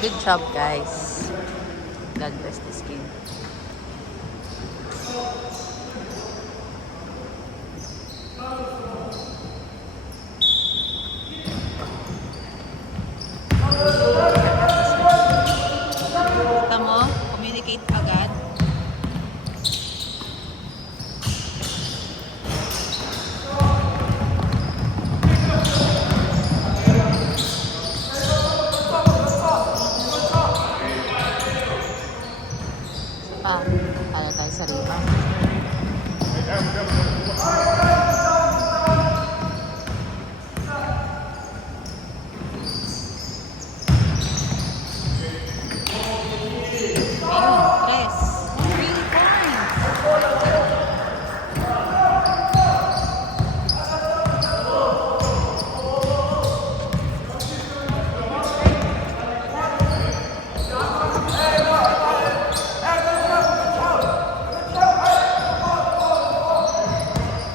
Good job, guys. God bless the skin. Kita mo, communicate agad. Kaya tayo sa rebound.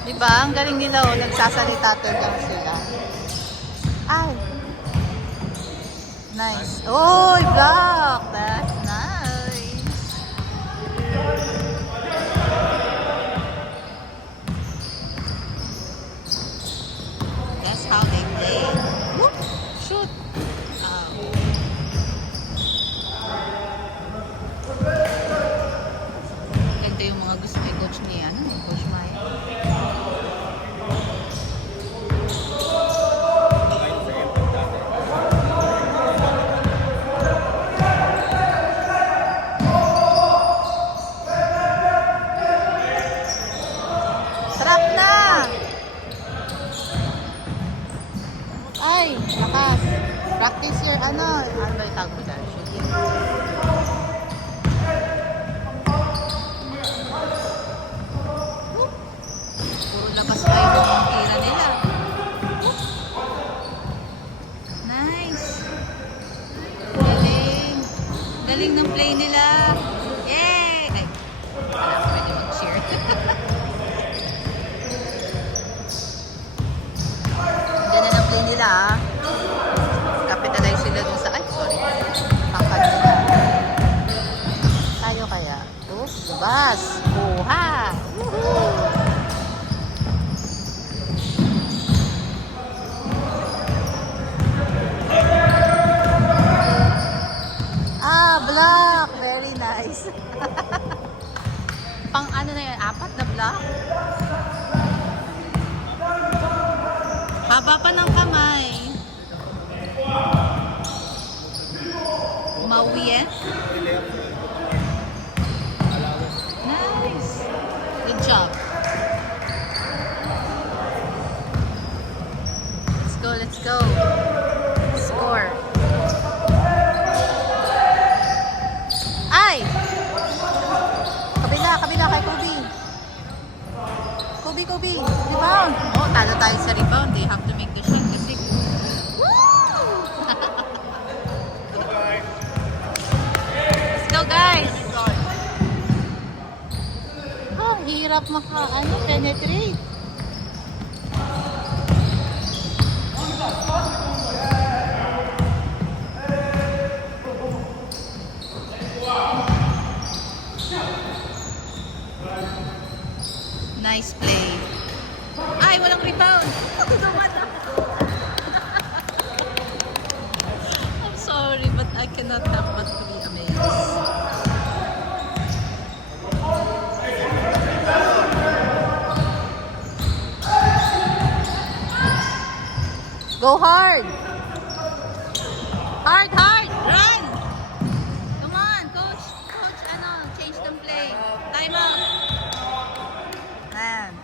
Diba? Ang galing nila, oh. Nagsasalita lang sila. Ay! Nice. Oh, block! That's nice. That's how they play. Whoop! Shoot! Ganda yung mga gusto ni Coach niya. Coach Maya. Trap na! Ay, lakas. Practice your ano ba yung tawag mo dyan? Shooting. Puro labas pa yung tira nila. Nice. Galing. Galing ng play nila. Yay! Ay, wala ko pwede mag-cheer. Ganda ng play nila, ah. Capitalize sila dun sa, ay, sorry. Pangkat nila. Tayo kaya. Lubas. Buha. Woohoo! Block. Very nice. Pang ano na yan? 4 na block? Haba pa ng kamay. Maui eh? Nice. Good job. Let's go, let's go. Score. Ay! Kabila kay Kobe. Kobe. Rebound. Oh, talo tayo sa rebound. They have to make the shot kasi. Woo! Let's go, guys. Oh, hirap penetrate. Nice play. Ay, walang rebound. I'm sorry, but I cannot help but to be amazed. Go hard. Hard. Run. Come on, coach. Change the play. Time out. Man.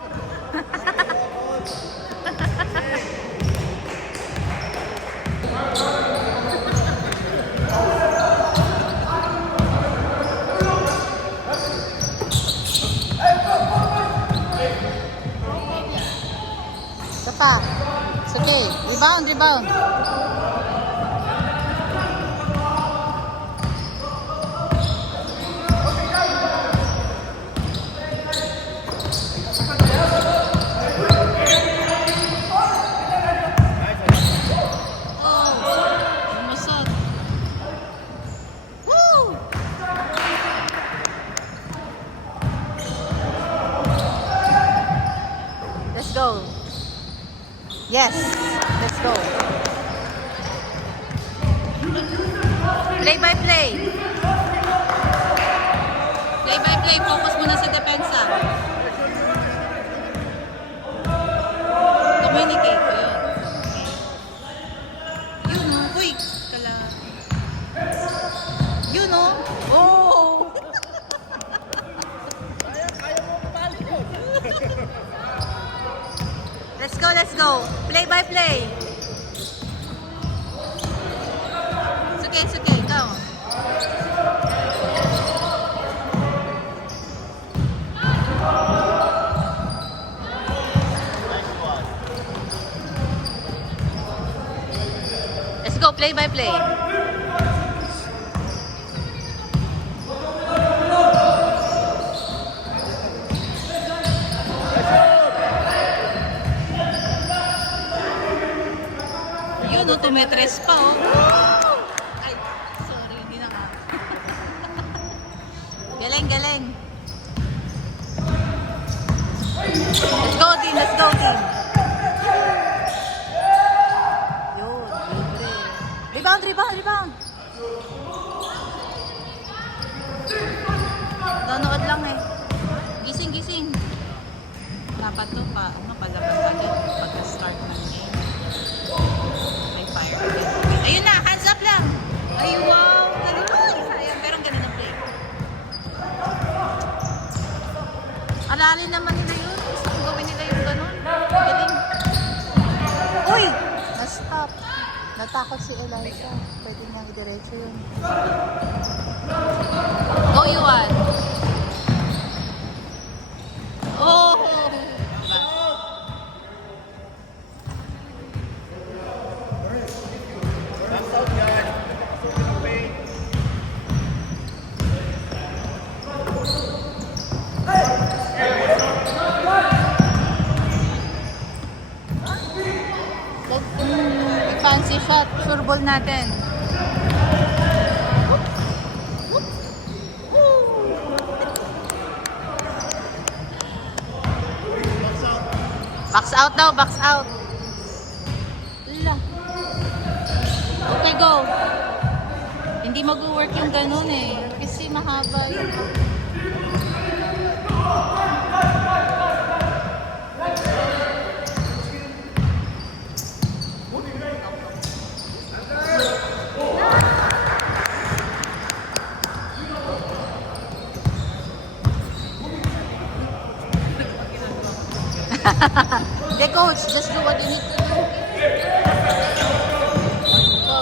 Isa pa. It's okay. Rebound. Yes. Let's go. Play by play. Play by play. Focus muna sa depensa. Communicate. Ayun. Yun o. Uy. Kala. Yun o. Oh. Let's go, let's go. Play by play. It's okay, go. Let's go, play by play. Yun, no, tumetres pa, oh. Ay, sorry, hindi na nga. Galing, galing. Let's go, team, let's go, team. Yun, libre. Rebound, rebound, rebound. Nanonood lang eh. Gising, gising. Dapat to pa, palabas agad pagka-start ng game. May fire agad. Ayun na, hands up lang. Ay, wow. Sayang, pero ang ganda ng play. Aralin naman nila yun. Gusto kong gawin nila yung ganun. Galing. Uy! Na-stop. Natakot si Eliza. Pwede niyang i-diretso yun. Go, Yuan. Oh! Fancy shot, sure ball natin. Box out daw, box out. Wala. Okay, go. Hindi mag-work yung ganun eh. Kasi mahaba yung... The coach, just do what you need to do. Go.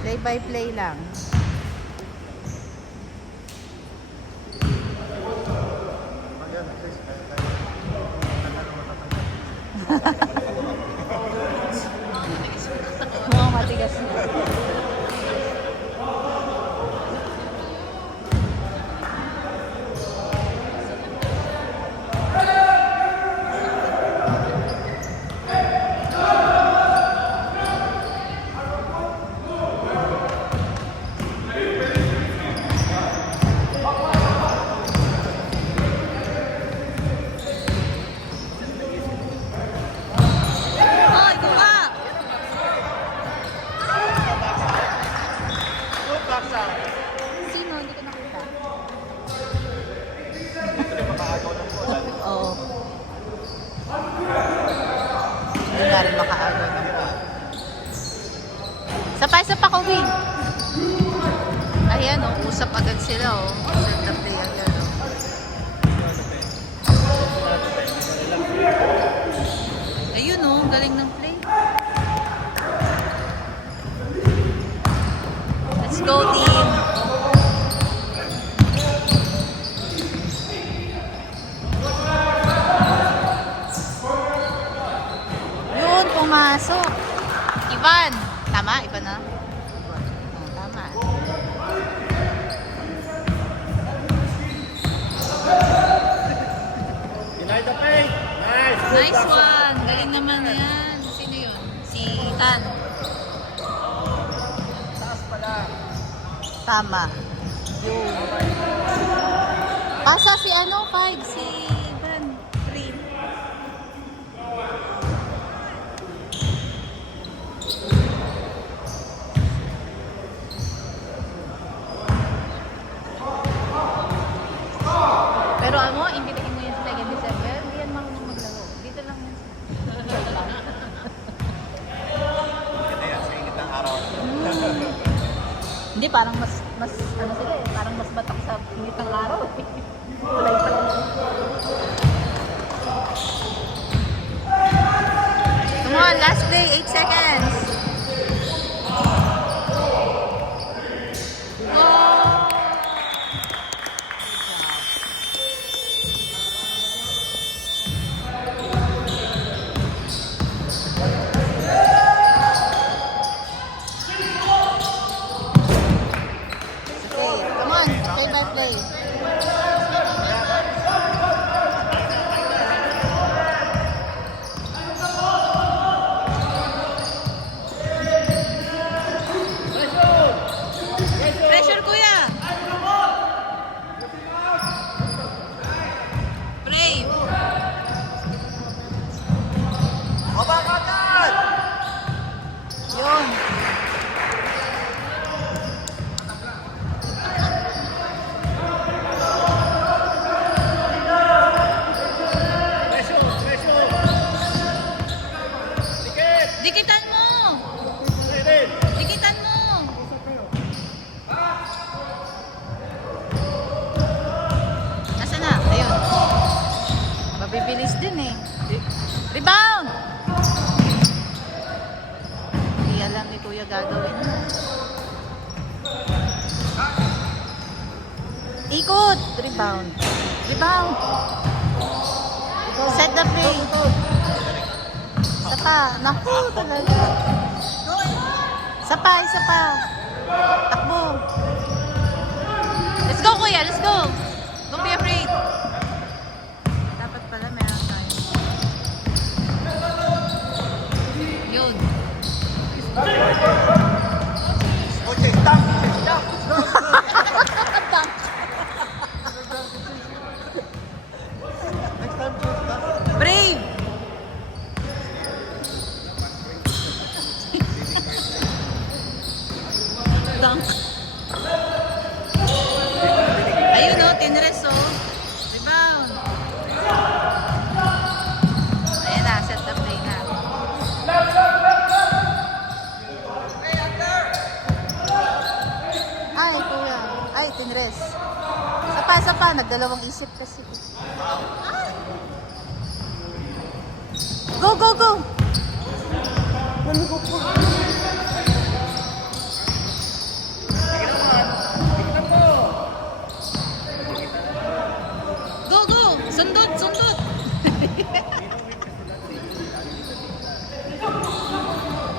Play by play lang. Mukhang matigas na. Sino? Hindi ko nakita. Oo. Hindi na rin makaagaw ng ball. Sapa ko, Win. Ayan, oh. Usap agad sila, oh. Set the play agad, oh. Ayun, oh. Galing ng play. Let's go, team. Yun, pumasok. Ivan. Tama? Ivan na? Oh, tama. Deny the paint. Nice. Nice one. Galing naman yan. Sino yun? Si Tan. Taas pala. Tama. Yun. Nasa si ano, 5, si Van, 3. Pero ano, imbitahin mo yan sa Legan December, hindi yan marunong maglaro. Dito lang yan. Hindi yan, sa ingit ng araw. Hindi, parang mas ano sila eh, parang mas batak sa init ng araw eh. Kulay pa lang. Come on, last play, 8 seconds. Goal! Okay, come on, play by play. Pressure, kuya! Brave! Baba ka agad! Yun! Pressure, pressure! Dikit! Dikitan mo! Ready! Dikitan mo! Nasaan na? Ayun. Mabibilis din eh. Rebound! Hindi alam ni Kuya gagawin mo. Ikot! Rebound. Rebound! Set the play. Isa pa. Naku, talaga. Isa pa, isa pa. Takbo. Let's go, Kuya. Let's go. Don't be afraid. Dapat pala meron tayo. Yun. Okay, stop! Stop! Next time, stop! Brave! Dunk. Ayun o, tinres o. Rebound. Ayan na, set the play na. Ay, kuya. Ay, tinres. Sa pa, nagdalawang isip kasi. Ay. Go, go, go! Go, go! Sundot, sundot!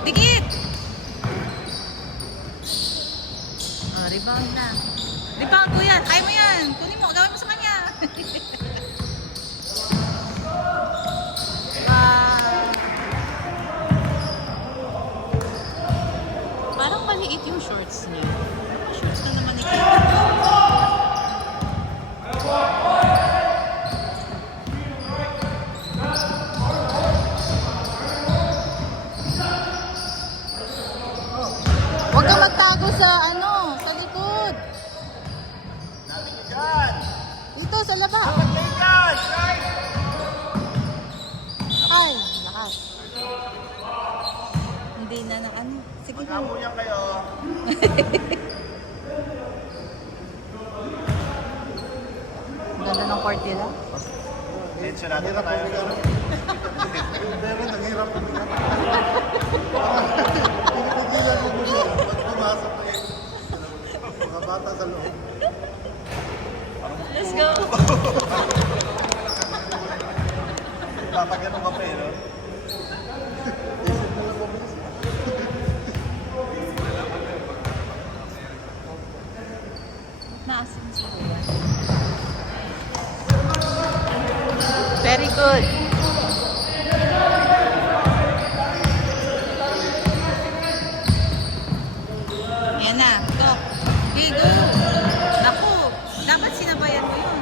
Dikit! Oh, rebound na. Rebound ko yan. Kaya mo yan. Kunin mo. Gawin mo sa kanya. Parang maliit yung shorts niya. Shorts na naman ikita. Huwag kang magtago sa ano, sa likod. Dyan! Dito sa laba. Play dyan! Right! Ay, lakas. Hindi na na ano. Sige na. Magkamuyan kayo. Ang ganda ng court nila. Attention natin na tayo. Pero nanghirap ko na. Pinipigilan ko muna. Pag pumasok na yun. Mga bata sa loob. Let's go. Papagano ka pa eh, no? Isip na lang mabilis. Naasin si Kuya. Very good. Yan na. Go. Okay, go. Naku. Dapat sinabayan mo yun.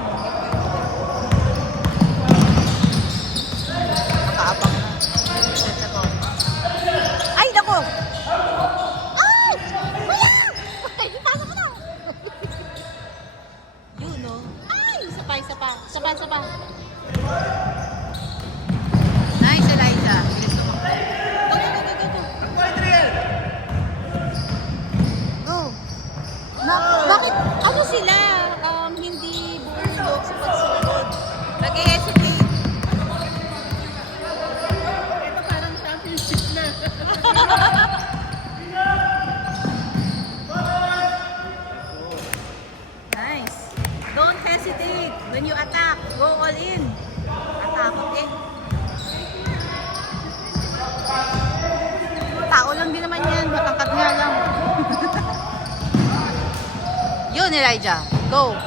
Yun, Elijah. Go.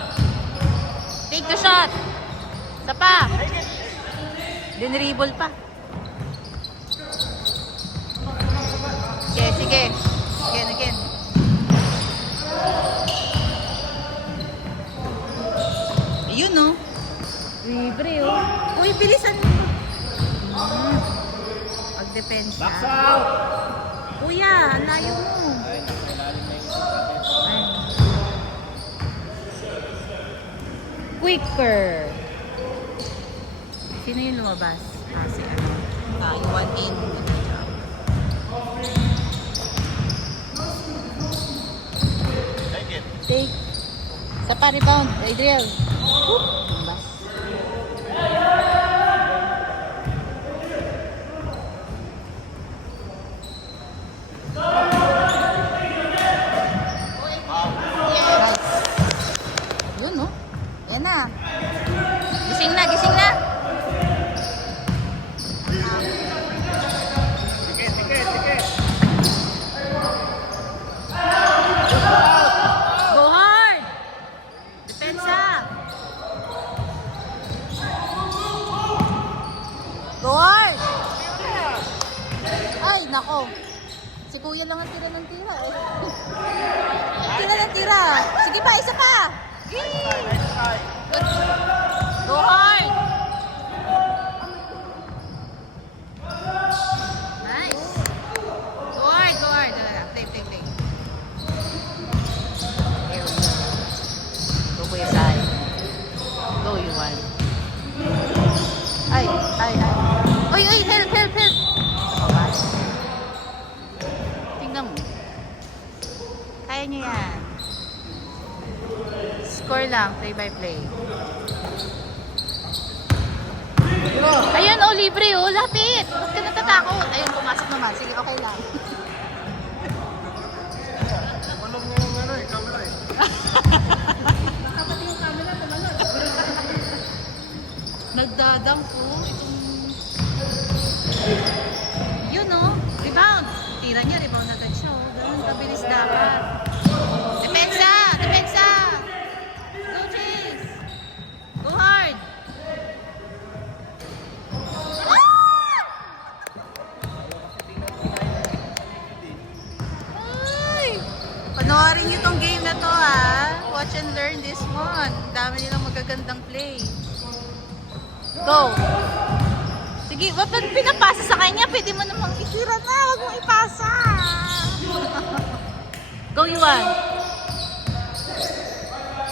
Take the shot. Isa pa. Dinribble pa. Sige, sige. Again. Ayun, no? Libre, oh. Uy, bilisan mo. Pag-depensa. Box out! Kuya, ang layo mo. Ay, nasa ilalim na yung Ay. Quicker. Sino yung lumabas? Si ano? Yung one in. Take it. Take. Sa pa rebound. Adriel. Whoop. Diba? Nice. Yun, no? Yan na. Gising na, gising na. Ticket. Go hard! Depensa! Go hard! Ay, nako. Si kuya lang ang tira ng tira eh. Tira ng tira. Sige pa, isa pa. Next time. Go hard! Nice. Go hard, go hard. Play. Here we go. Go Kuya Sai. Go, Yuan. Ay. Oy, help. Lumabas. Tingnan mo. Kaya niyo yan. Score lang, play by play. Ayun, oh, libre, oh, lapit. Ba't ka natatakot? Ayun, pumasok naman. Sige, okay lang. Walang nga yung ano eh, camera eh. Nagdadang po itong... Yun, oh. Rebound. Tira niya, rebound agad siya, oh. Ganun kabilis dapat. Depensa! Go, Chase! Go hard! Ay! Panoorin niyo tong game na to, ha? Watch and learn this one. Dami nilang magagandang play. Go! Sige, wag mo pinapasa sa kanya. Pwede mo namang itira na. Wag mo ipasa. Go, Yuan.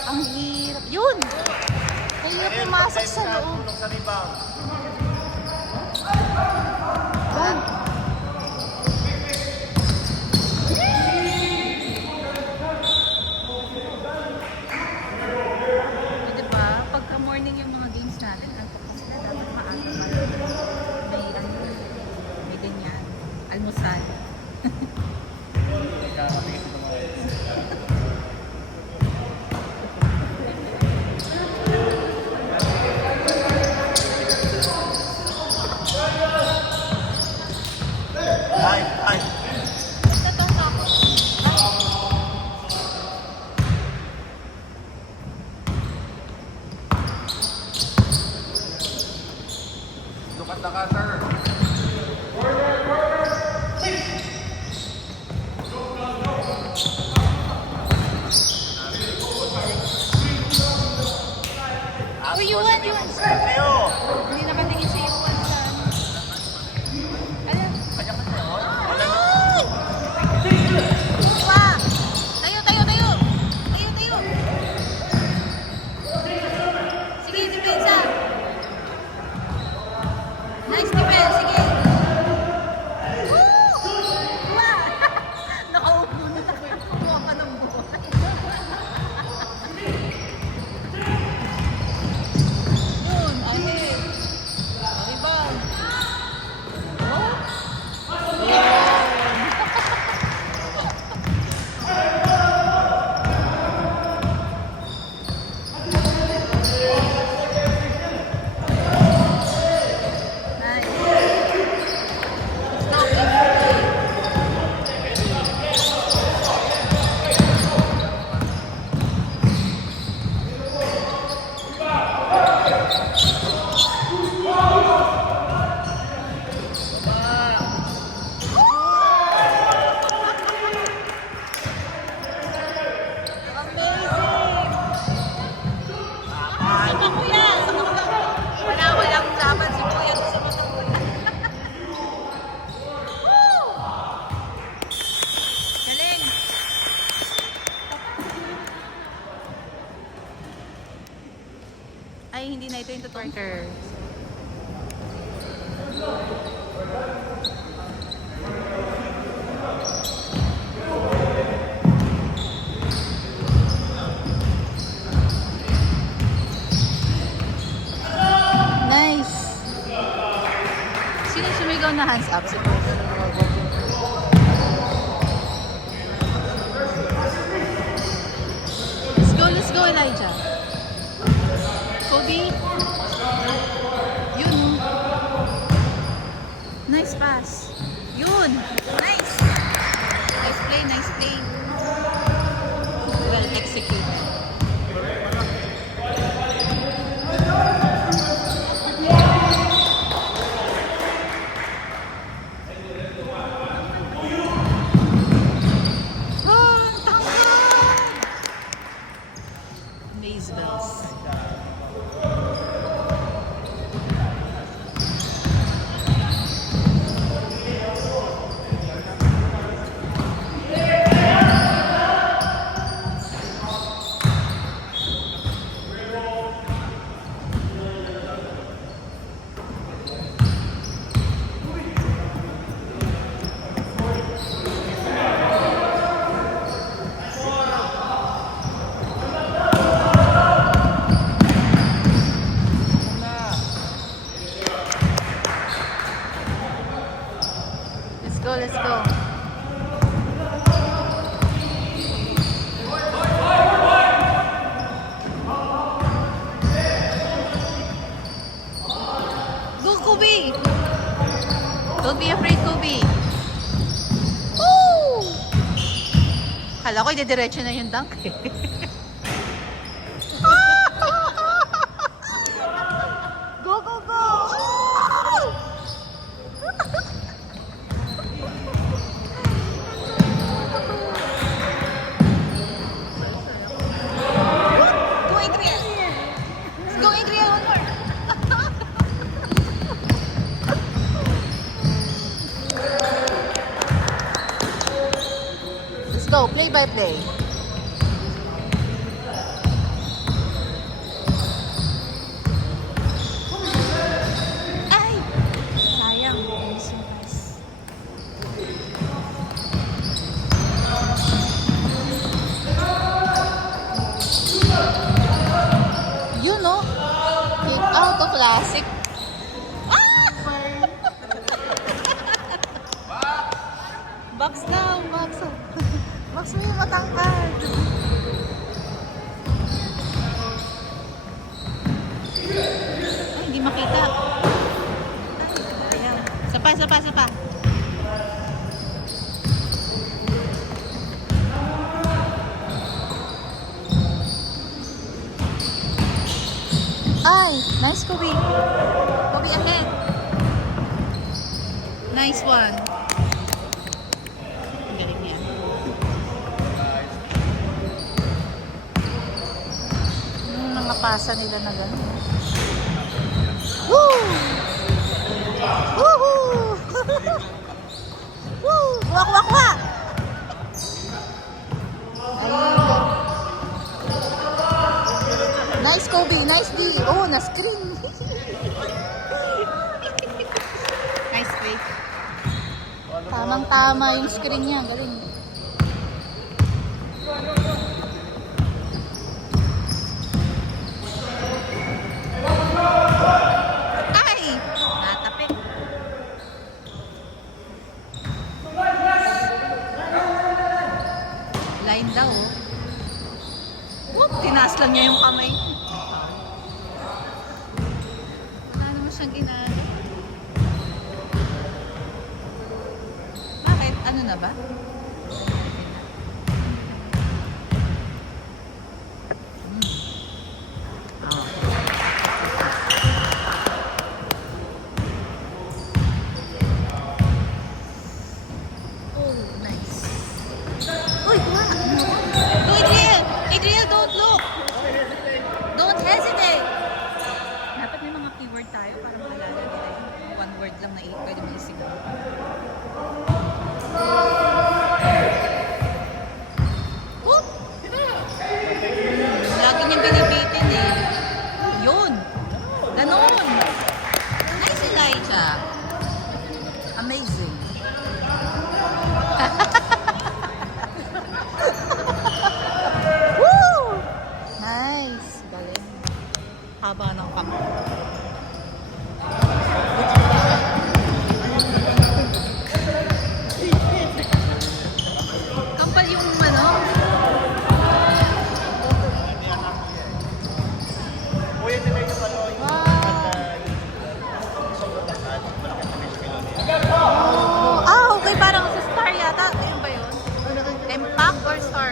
Ang hirap. Yun! Ang hirap pumasok sa loob. Tulong sa rebound. Wag. Diba? Pagka morning yung mga games natin, alpakas na dapat maaga may may ganyan. Almusal. Ito yung totoong curve. Nice! Sino sumigaw na hands up? Si let's go, Elijah. Kobe. Yun. Nice pass. Yun. Nice. Nice play, nice play. Well executed. Maze bells. Let's go. Go, Kobe! Don't be afraid, Kobe. Woo! Kala ko, idediretso na yung dunk eh. Go, go, go! Let's go, play by play. Ay! Sayang, miss yung pass. Yun no? Kick out of classic. Box down, box down. Box mo yung matangkad. Ay, hindi makita. Ayan. Sapa, sapa, sapa. Ay, nice Kobe. Kobe ahead. Nice one. Ang galing niya. Yung mga pasa nila na gano'n. Woo! Woohoo! Woo! Wak, wak, wak! Ayun. Nice Kobe, nice D. Oh, na-screen. Nice play. Tamang-tama yung screen niya. Galing. Ay! Natapik. Line daw, oh. Whoop! Tinaas lang niya yung kamay. Wala naman siyang ginagawa. Bakit? Ano na ba? Oh, nice. Uy, kuha! Go, Adriel! Adriel, don't look! Don't hesitate! Dapat may mga keyword tayo para maalala nila yung one word lang na pwede mo isigaw. Whoop! Lagi niyang binibitin eh. Yun!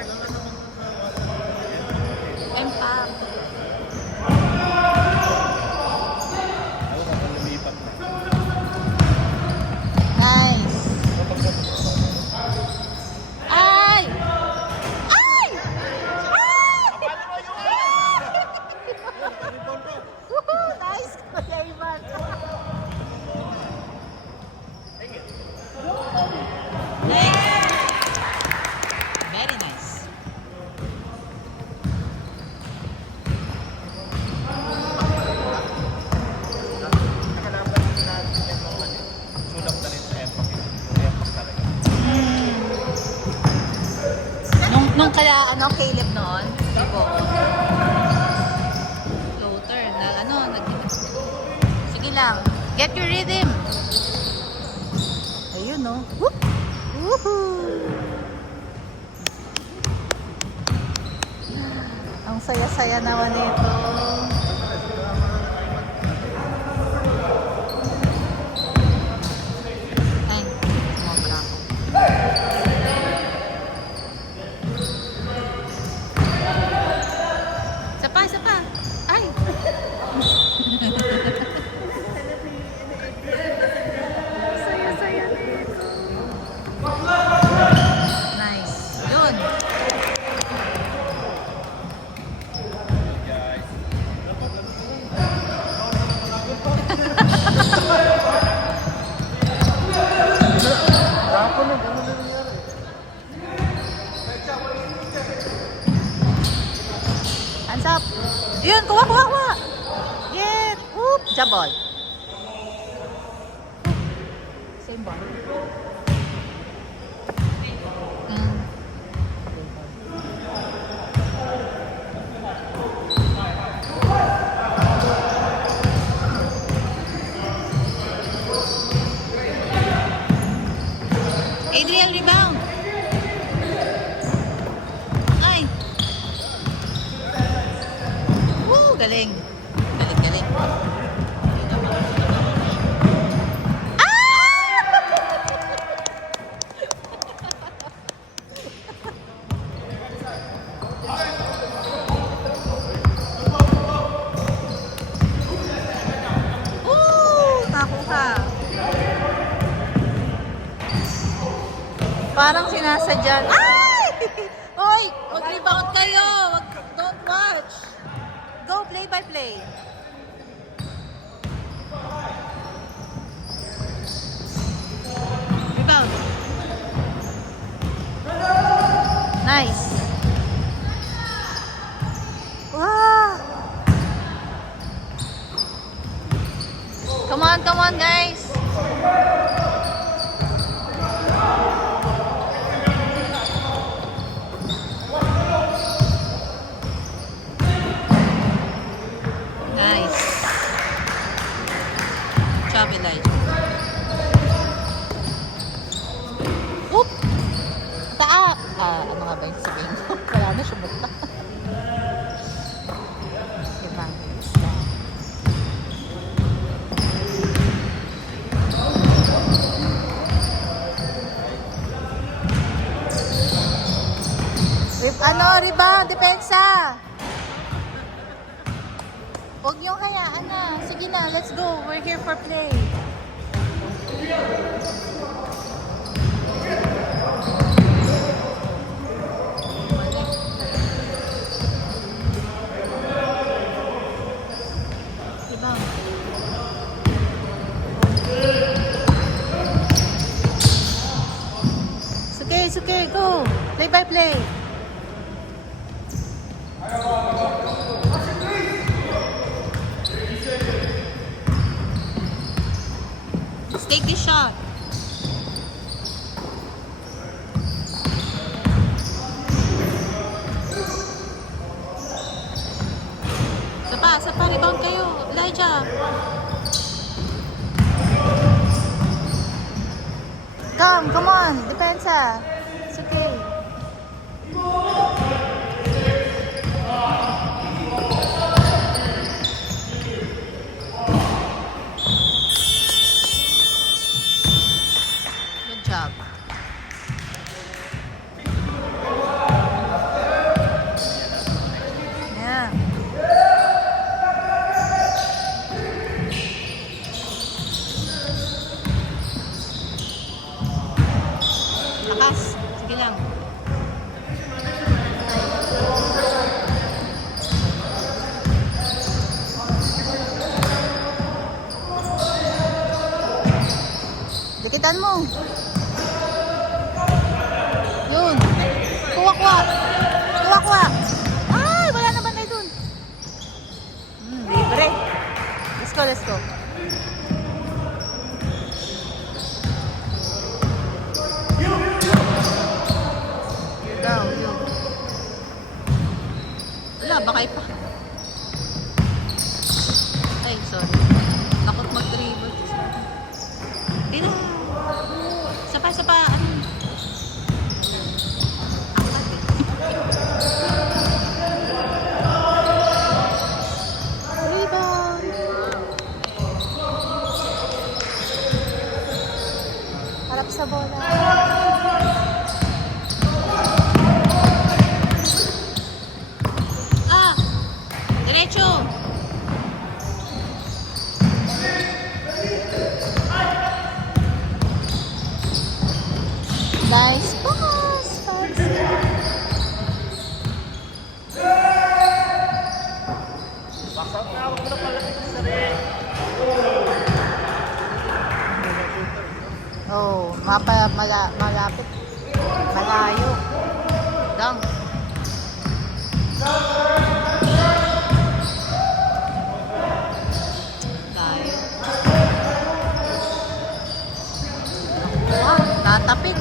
start. Impact. Ako kapag lumipat na. Nice. Ay! Ay! Ay! Woohoo! Nice! Kuya Ivan. Nice. Very nice. Nakalaban din natin yan nung ano, sulat na rin sa epoch. Yung epoch talaga. Nung kaya ano, Caleb noon, ibo. Floater, na ano, sige lang, get your rhythm. Ayun no. Whoop! Woohoo! Ang saya-saya naman ito. Ay, sumobra ako. Isa pa, isa pa. Ay! Saya-saya nito. Nice. Yun. Guys. Tapon na, gano'n na nangyari. Hands up. Yun, kuha, kuha, kuha. Get. Whoop. Jabol. Same ball. Mm. Adriel, rebound. Ay. Woo, galing. Galing, galing. Woo, nakuha. Parang sinasadya. Ay! Hoy, mag-rebound kayo. Don't watch. Go play by play. Rebound. Nice. Wow. Come on, guys. Nice. Job, Elijah. Oop! Taa! Ano nga ba yung sabihin ko? Wala na, sumot na. Evangelista. Rebound, depensa! Huwag niyong hayaan na. Sige na, let's go. We're here for play. Rebound. It's okay, go. Play by play. Let's take this shot. Sapa, rebound kayo. Elijah. Come on. Depensa. It's okay. Good job. Go, yun. Wala, baka ipa. Ay, sorry. Takot mag-dribble. Tira. Sapa, sapa. Ano? Apat eh. Rebound. Harap sa bola. Ah! Diretso! Nice pass! Box out na, huwag mo na palapit sa rin. Oh, malapit. Malayo. Dang. Tayo. Wow, tatapik.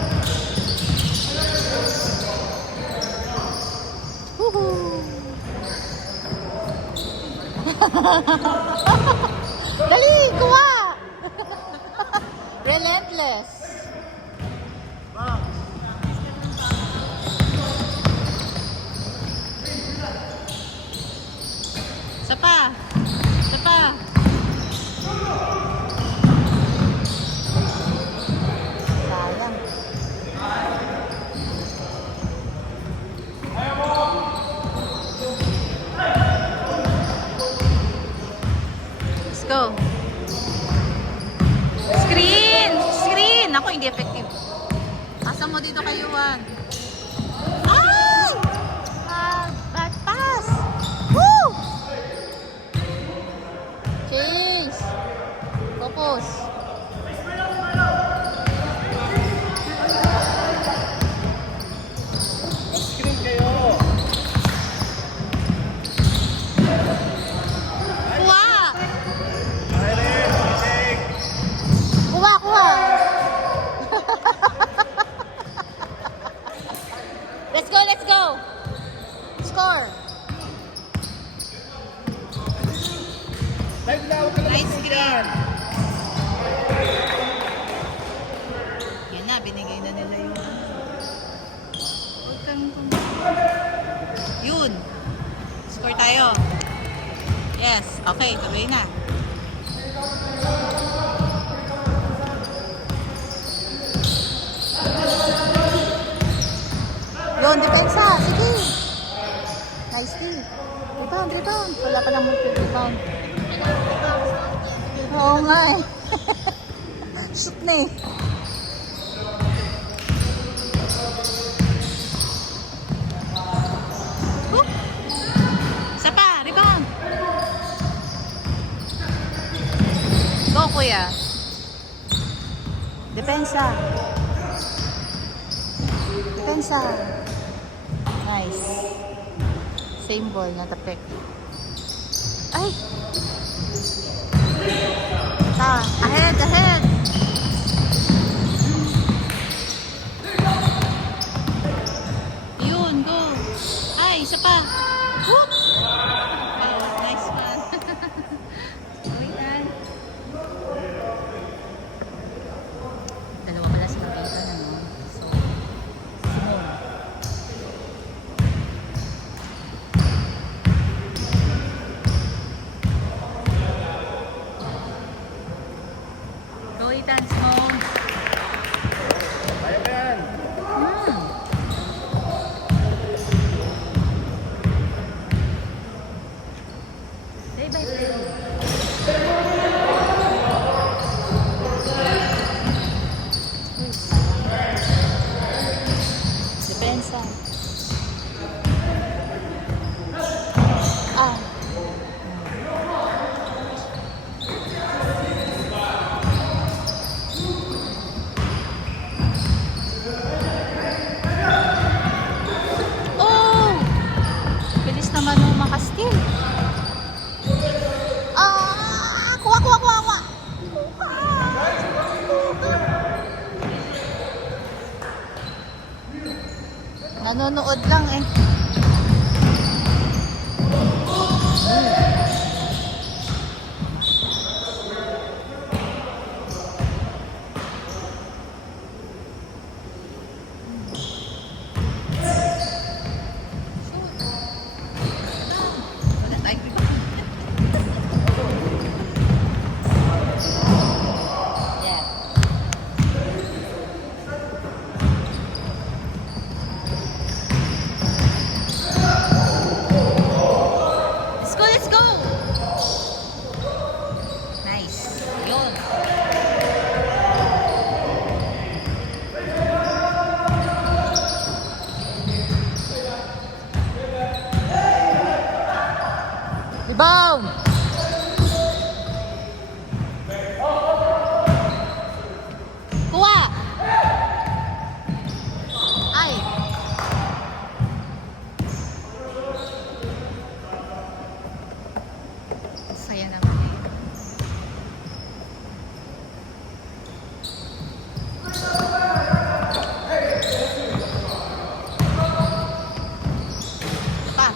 Woohoo! Dali, kuha! Relentless. Sapa. Sapa. Sayang. Let's go. Screen! Screen! Ako, hindi effective. Asa mo dito kay Juan. Ay! Bad pass! Woo! Change! Focus! Mag-screen kayo. Kuha! Okay rin, gising. Kuha, kuha! Let's go, let's go! Score! Live na, huwag ka na Nice mag-screen. Yan na, binigay na nila yung huwag kang yun. Score tayo. Yes. Okay, tuloy na. Yun, depensa. Sige. Nice team. Rebound, rebound. Wala pa lang rebound. Oo nga eh. Shoot na eh. Huh? Isa pa, rebound. Go, kuya. Depensa. Depensa. Nice. Same ball, natapik. Ay! Ahead, ahead! Yun, go! Ay, isa pa! Whoop! Oh, nice one. Wait, Ann. Dalawa pala si Makita na, no? So, Simone. Go, Ethan, Simone. Kaya ka yan. Day by day. Depensa. Ah. Oh! Bilis naman mo makaskill. Ah! Kuha, kuha, kuha, kuha! Ano Nanonood lang eh. Wala tayong iba. Yeah. Let's go, let's go! Nice. Yun. Rebound! Kuha! Ay! Saya naman eh. Pa!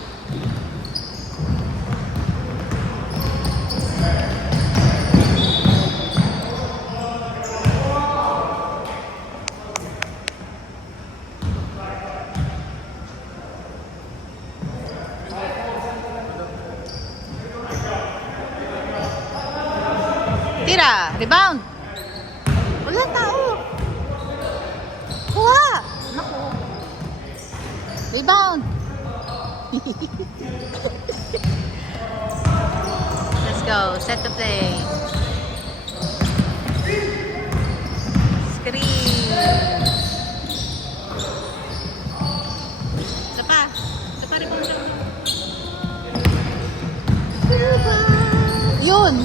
Tira! Rebound! Wala tao! Kuha! Naku! Rebound! Let's go. Set the play. Screen! Isa pa! Isa pa rebound siya. Yun!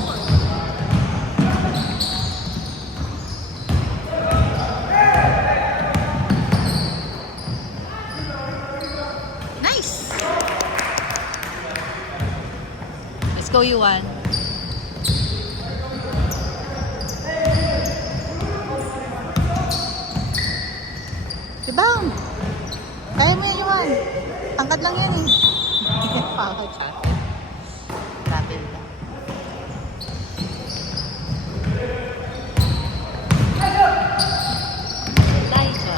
Nice! Let's go, Yuan. Rebound! Kaya mo yan, Yuan. Tangkad lang yan eh. Pakakad siya. Grabe lang. Liza.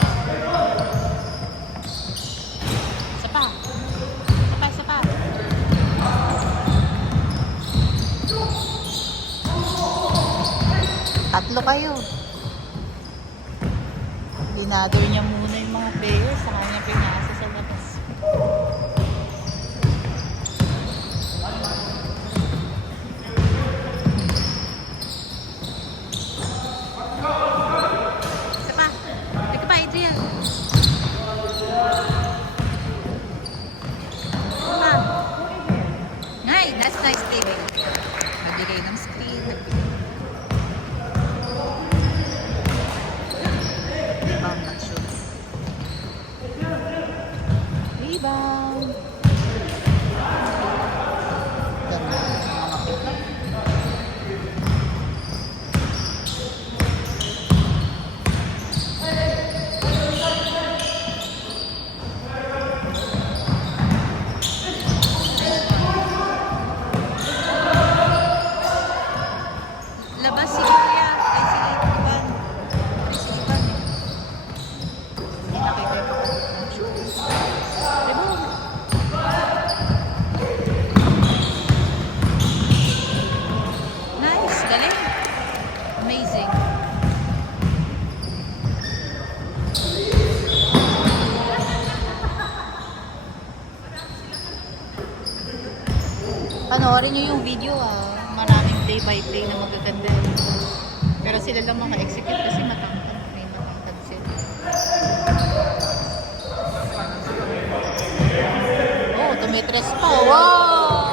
Isa pa. Isa pa, isa pa. Tatlo kayo. Dinador niya muna yung mga players. Sa kanya pinasa sa labas. Isa pa. Ika pa, Adrian. Isa pa. Ngay, that's nice, David. Nagbigay ng screen. Rebound ng shoot. Rebound. Ganda ng mga pick-up. Labas si Kuya. Ay, si Ivan. Ay, si Ivan. Hindi nakita yung kapatid ng shoot. Rebound. Nice. Galing. Amazing. Panoorin nyo yung video ah. Maraming play-by-play na magaganda. Pero sila lang maka-execute kasi matangkad. May matangkad sila. Oh, tumitres pa. Wow!